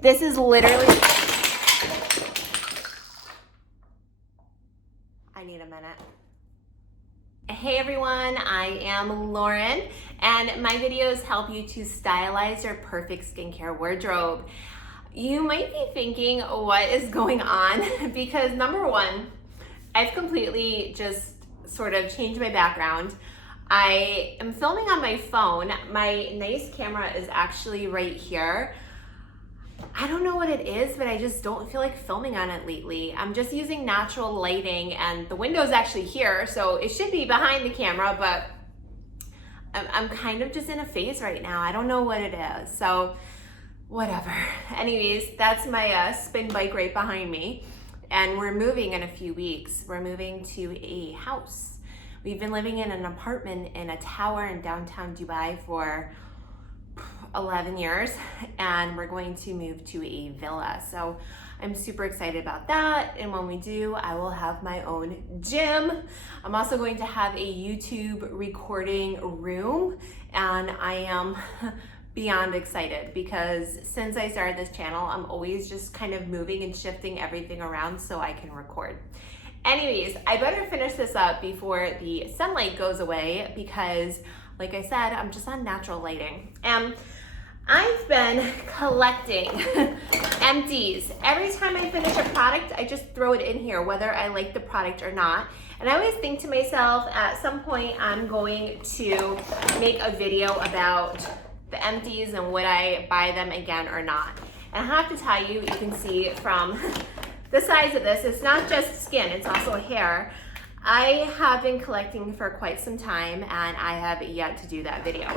This is literally, I need a minute. Hey everyone, I am Lauren, and my videos help you to stylize your perfect skincare wardrobe. You might be thinking, what is going on? Because number one, I've completely just sort of changed my background. I am filming on my phone. My nice camera is actually right here. I don't know what it is, but I just don't feel like filming on it lately. I'm just using natural lighting, and the window's actually here, so it should be behind the camera, but I'm kind of just in a phase right now. I don't know what it is, so whatever. Anyways, that's my spin bike right behind me, and we're moving in a few weeks. We're moving to a house. We've been living in an apartment in a tower in downtown Dubai for 11 years, and we're going to move to a villa. So I'm super excited about that. And when we do, I will have my own gym. I'm also going to have a YouTube recording room, and I am beyond excited because since I started this channel, I'm always just kind of moving and shifting everything around so I can record. Anyways, I better finish this up before the sunlight goes away because, like I said, I'm just on natural lighting. And I've been collecting empties. Every time I finish a product, I just throw it in here, whether I like the product or not. And I always think to myself, at some point, I'm going to make a video about the empties and would I buy them again or not. And I have to tell you, you can see from the size of this, it's not just skin, it's also hair. I have been collecting for quite some time, and I have yet to do that video.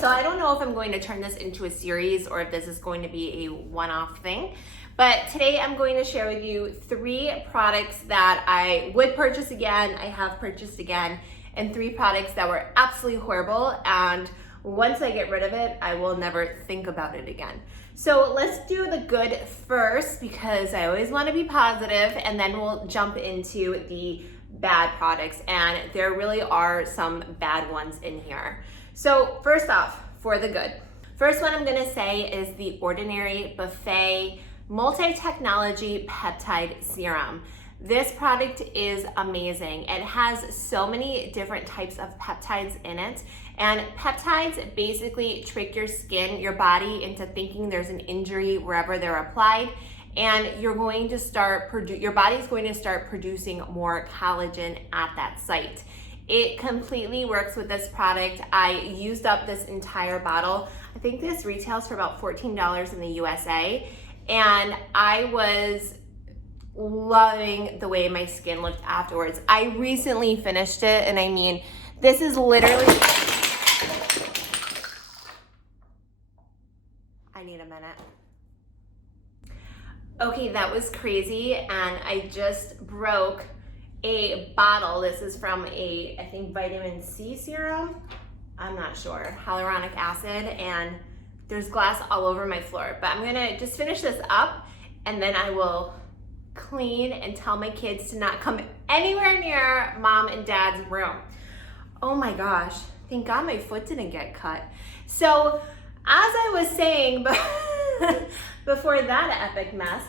So I don't know if I'm going to turn this into a series or if this is going to be a one-off thing. But today I'm going to share with you 3 products that I would purchase again, I have purchased again, and 3 products that were absolutely horrible, and once I get rid of it, I will never think about it again. So let's do the good first because I always want to be positive, and then we'll jump into the bad products, and there really are some bad ones in here. So first off, for the good. First one I'm gonna say is the Ordinary Buffet Multi-Technology Peptide Serum. This product is amazing. It has so many different types of peptides in it, and peptides basically trick your skin, your body into thinking there's an injury wherever they're applied, and you're going to start your body's going to start producing more collagen at that site. It completely works with this product. I used up this entire bottle. I think this retails for about $14 in the USA, and I was loving the way my skin looked afterwards. I recently finished it, and I mean, this is literally, I need a minute. Okay, that was crazy, and I just broke a bottle. This is from I think vitamin C serum, I'm not sure, hyaluronic acid, and there's glass all over my floor. But I'm gonna just finish this up, and then I will clean and tell my kids to not come anywhere near mom and dad's room. Oh my gosh, thank God my foot didn't get cut. So as I was saying before that epic mess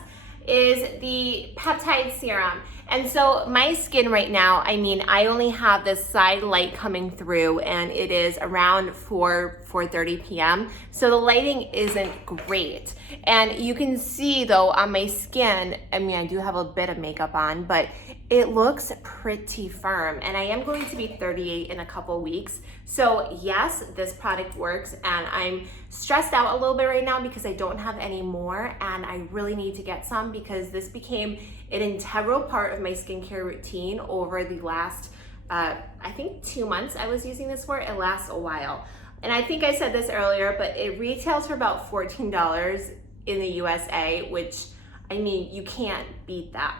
is the peptide serum. And so my skin right now, I mean, I only have this side light coming through, and it is around 4:30 p.m. So the lighting isn't great. And you can see though on my skin, I mean, I do have a bit of makeup on, but it looks pretty firm. And I am going to be 38 in a couple weeks. So yes, this product works, and I'm stressed out a little bit right now because I don't have any more, and I really need to get some because this became an integral part of my skincare routine over the last, I think 2 months I was using this for. It lasts a while. And I think I said this earlier, but it retails for about $14 in the USA, which, I mean, you can't beat that.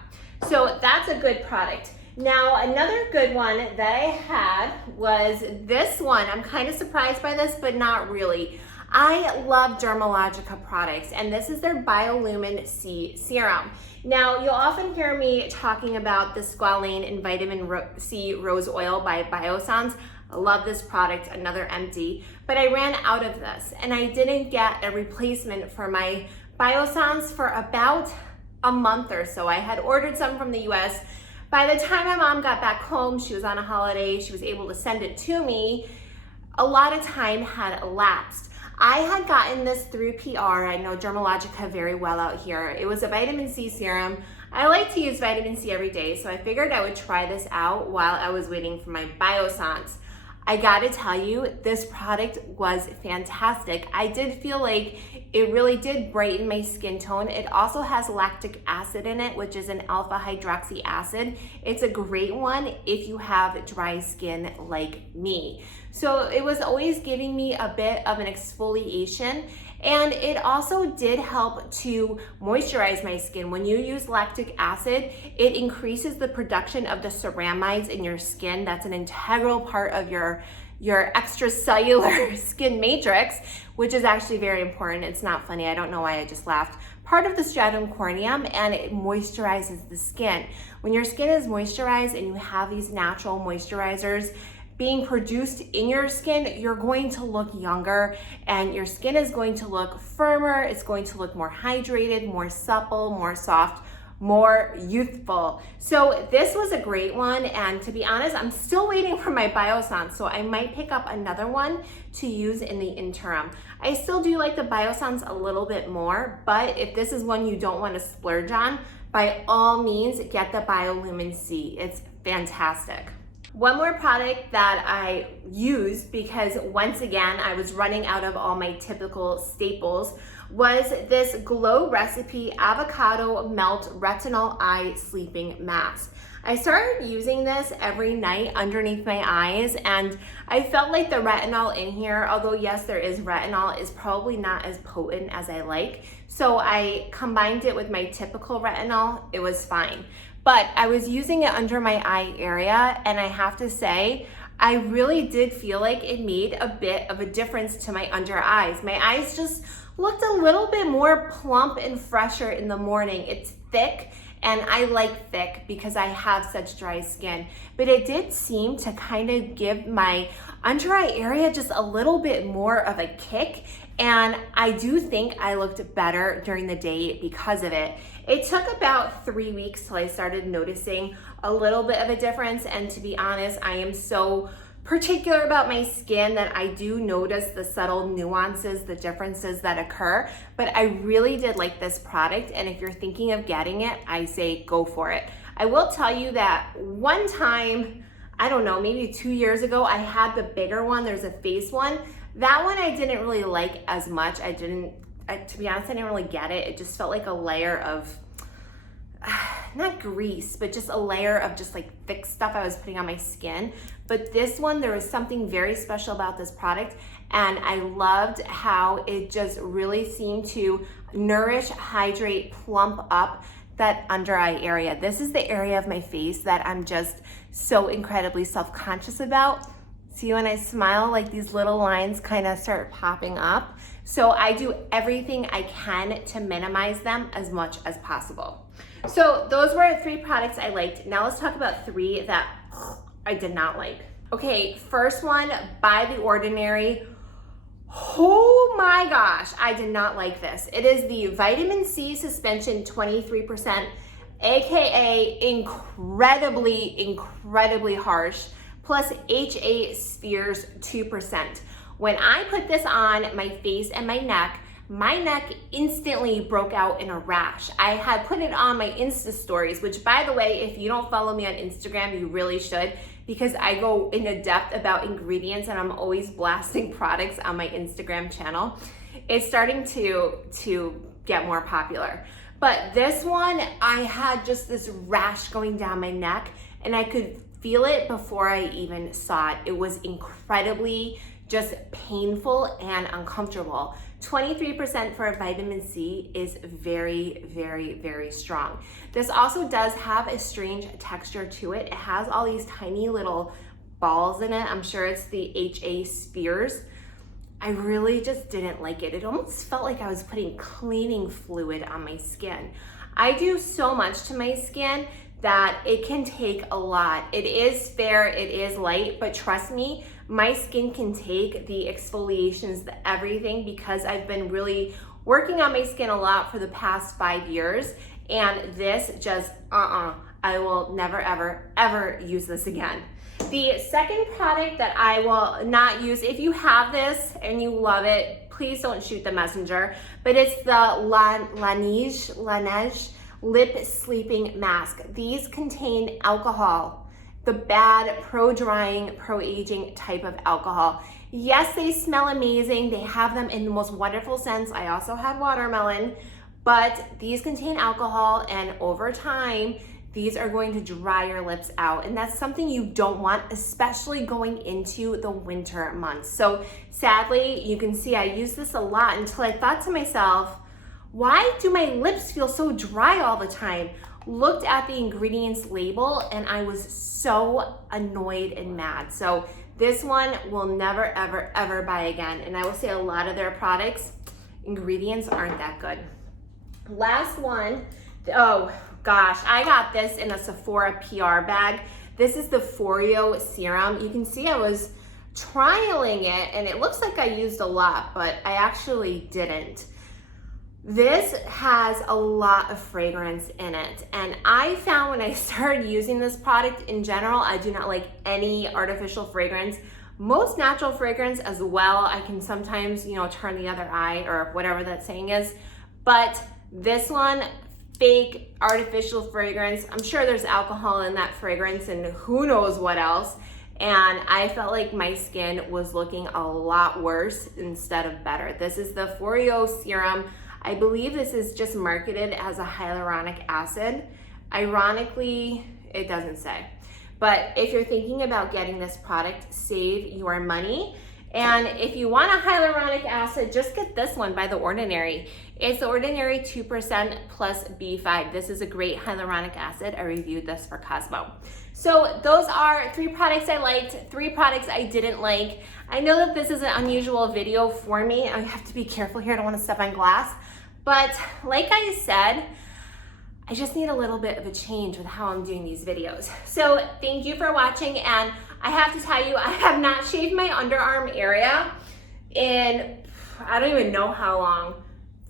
So that's a good product. Now, another good one that I had was this one. I'm kind of surprised by this, but not really. I love Dermalogica products, and this is their Biolumin C Serum. Now, you'll often hear me talking about the squalane and vitamin C rose oil by Biossance. I love this product, another empty, but I ran out of this and I didn't get a replacement for my Biossance for about a month or so. I had ordered some from the US. By the time my mom got back home, she was on a holiday, she was able to send it to me. A lot of time had elapsed. I had gotten this through PR. I know Dermalogica very well out here. It was a vitamin C serum. I like to use vitamin C every day, so I figured I would try this out while I was waiting for my Biossance. I gotta tell you, this product was fantastic. I did feel like it really did brighten my skin tone. It also has lactic acid in it, which is an alpha hydroxy acid. It's a great one if you have dry skin like me. So it was always giving me a bit of an exfoliation, and it also did help to moisturize my skin. When you use lactic acid, it increases the production of the ceramides in your skin. That's an integral part of your extracellular skin matrix, which is actually very important. It's not funny, I don't know why I just laughed. Part of the stratum corneum, and it moisturizes the skin. When your skin is moisturized and you have these natural moisturizers being produced in your skin, you're going to look younger and your skin is going to look firmer, it's going to look more hydrated, more supple, more soft, more youthful. So this was a great one, and to be honest, I'm still waiting for my Biossance, so I might pick up another one to use in the interim. I still do like the Biossance a little bit more, but if this is one you don't want to splurge on, by all means, get the Biolumin C. It's fantastic. One more product that I used, because once again I was running out of all my typical staples, was this Glow Recipe Avocado Melt Retinol Eye Sleeping Mask. I started using this every night underneath my eyes, and I felt like the retinol in here, although yes there is retinol, is probably not as potent as I like. So I combined it with my typical retinol. It was fine. But I was using it under my eye area, and I have to say, I really did feel like it made a bit of a difference to my under eyes. My eyes just looked a little bit more plump and fresher in the morning. It's thick, and I like thick because I have such dry skin. But it did seem to kind of give my under eye area just a little bit more of a kick, and I do think I looked better during the day because of it. It took about 3 weeks till I started noticing a little bit of a difference, and to be honest, I am so particular about my skin that I do notice the subtle nuances, the differences that occur, but I really did like this product, and if you're thinking of getting it, I say go for it. I will tell you that one time, I don't know, maybe 2 years ago, I had the bigger one. There's a face one. That one I didn't really like as much. To be honest, I didn't really get it. It just felt like a layer of, not grease, but just a layer of just like thick stuff I was putting on my skin. But this one, there was something very special about this product, and I loved how it just really seemed to nourish, hydrate, plump up that under eye area. This is the area of my face that I'm just so incredibly self-conscious about. See, when I smile, like these little lines kind of start popping up. So I do everything I can to minimize them as much as possible. So those were 3 products I liked. Now let's talk about 3 that I did not like. Okay, first one, By the Ordinary. Oh my gosh, I did not like this. It is the Vitamin C Suspension 23%, AKA incredibly harsh, plus HA Spheres 2%. When I put this on my face and my neck instantly broke out in a rash. I had put it on my Insta stories, which by the way, if you don't follow me on Instagram, you really should, because I go into depth about ingredients and I'm always blasting products on my Instagram channel. It's starting to get more popular. But this one, I had just this rash going down my neck, and I could feel it before I even saw it. It was incredibly just painful and uncomfortable. 23% for a vitamin C is very strong. This also does have a strange texture to it. It has all these tiny little balls in it. I'm sure it's the HA Spheres. I really just didn't like it. It almost felt like I was putting cleaning fluid on my skin. I do so much to my skin that it can take a lot. It is fair, it is light, but trust me, my skin can take the exfoliations, everything, because I've been really working on my skin a lot for the past 5 years, and this just, I will never, ever, ever use this again. The second product that I will not use, if you have this and you love it, please don't shoot the messenger, but it's the Laneige Lip Sleeping Mask. These contain alcohol, the bad pro-drying, pro-aging type of alcohol. Yes, they smell amazing. They have them in the most wonderful scents. I also had watermelon, but these contain alcohol, and over time, these are going to dry your lips out, and that's something you don't want, especially going into the winter months. So sadly, you can see I use this a lot until I thought to myself, why do my lips feel so dry all the time? Looked at the ingredients label and I was so annoyed and mad. So this one will never, ever, ever buy again. And I will say a lot of their products, ingredients aren't that good. Last one, oh gosh, I got this in a Sephora PR bag. This is the Foreo serum. You can see I was trialing it and it looks like I used a lot, but I actually didn't. This has a lot of fragrance in it, and I found when I started using this product in general, I do not like any artificial fragrance. Most natural fragrance as well. I can sometimes, turn the other eye or whatever that saying is, but this one, fake artificial fragrance. I'm sure there's alcohol in that fragrance and who knows what else. And I felt like my skin was looking a lot worse instead of better. This is the Foreo serum. I believe this is just marketed as a hyaluronic acid. Ironically, it doesn't say. But if you're thinking about getting this product, save your money. And if you want a hyaluronic acid, just get this one by The Ordinary. It's The Ordinary 2% plus B5. This is a great hyaluronic acid. I reviewed this for Cosmo. So those are 3 products I liked, 3 products I didn't like. I know that this is an unusual video for me. I have to be careful here. I don't want to step on glass. But like I said, I just need a little bit of a change with how I'm doing these videos. So thank you for watching, and I have to tell you, I have not shaved my underarm area in, I don't even know how long,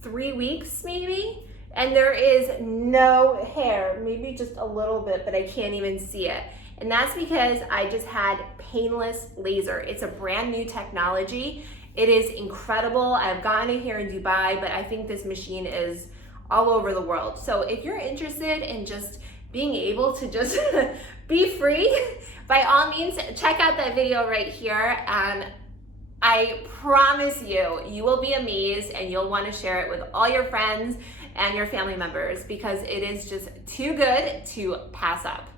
3 weeks maybe? And there is no hair, maybe just a little bit, but I can't even see it. And that's because I just had painless laser. It's a brand new technology. It is incredible. I've gotten it here in Dubai, but I think this machine is all over the world. So if you're interested in just being able to just be free, by all means, check out that video right here. And I promise you, you will be amazed and you'll want to share it with all your friends and your family members because it is just too good to pass up.